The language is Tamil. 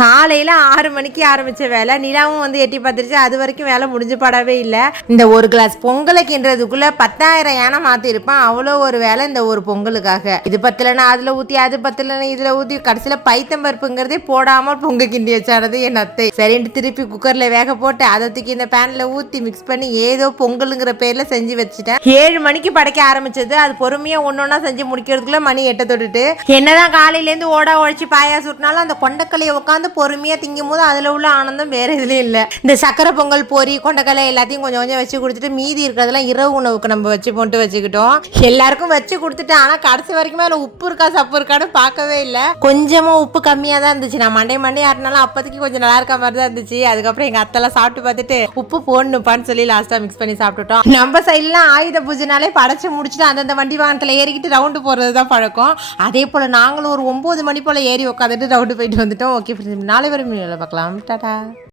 காலையில் 6 மணிக்கு ஆரம்பித்த வேலை நிலாவும் வந்து எட்டி பார்த்துருச்சு. அது வரைக்கும் வேலை முடிஞ்சு படவே இல்லை. இந்த ஒரு கிளாஸ் பொங்கலுக்குன்றதுக்குள்ளே 10,000 யானை மாற்றிருப்பான். அவ்வளோ ஒரு வேலை இந்த ஒரு பொங்கலுக்காக. இது பத்தலைன்னா அதில் ஊற்றி, அது பத்தலைன்னா இதில் ஊற்றி, கடைசியில் பைத்தம்பருப்புங்கிறதே போடாமல் பொங்கல் கிண்டி வச்சானது என் அத்தை. சரின்ட்டு திருப்பி குக்கரில் வேக போட்டு அதை தூக்கி இந்த பேனில் ஊற்றி மிக்ஸ் பண்ணி ஏதோ பொங்கலுங்கிற பேரில் செஞ்சு வச்சுட்டேன். 7 மணிக்கு படைக்க ஆரம்பிச்சது. அது பொறுமையாக ஒன்று ஒன்றா செஞ்சு முடிக்கிறதுக்குள்ளே மணி 8 தொட்டுட்டு என்னதான் காலையிலேருந்து ஓட உழைச்சி பாயா சுட்டினாலும் அந்த கொண்டக்கலையை உட்காந்து பொறுமையா திங்கும் போது அதுல உள்ள ஆனந்தம் வேற எதுலயும் இல்ல. இந்த சக்கரை பொங்கல், பொரி, கொண்டக்கலை எல்லாத்தையும் கொஞ்சம் கொஞ்சம் வச்சு கொடுத்துட்டு மீதி இருக்கிறதெல்லாம் இரவு உணவுக்கு நம்ம வச்சு போட்டு வச்சுக்கிட்டோம். எல்லாருக்கும் வச்சு கொடுத்துட்டு ஆனா கடைசி வரைக்குமே அதுல உப்பு இருக்கா சப்பு இருக்கான்னு பார்க்கவே இல்லை. கொஞ்சமா உப்பு கம்மியா தான் இருந்துச்சு. நான் மண்டே ஆட்டினாலும் அப்போதைக்கு கொஞ்சம் நல்லா இருக்க மாதிரி தான் இருந்துச்சு. அதுக்கப்புறம் எங்க அத்தெல்லாம் சாப்பிட்டு பார்த்துட்டு உப்பு போடணுப்பான்னு சொல்லி லாஸ்டா மிக்ஸ் பண்ணி சாப்பிட்டுட்டோம். நம்ம சைட்லாம் ஆயுத பூஜைனாலே படைச்சு முடிச்சுட்டு அந்தந்த வண்டி வாகனத்துல ஏறிக்கிட்டு ரவுண்டு போறதுதான் பழக்கம். அதே போல நாங்களும் ஒரு 9 மணி போல ஏறி உட்காந்துட்டு ரவுண்டு போயிட்டு வந்துட்டோம். ஓகே, நாளை வரும் பார்க்கலாம். டாடா.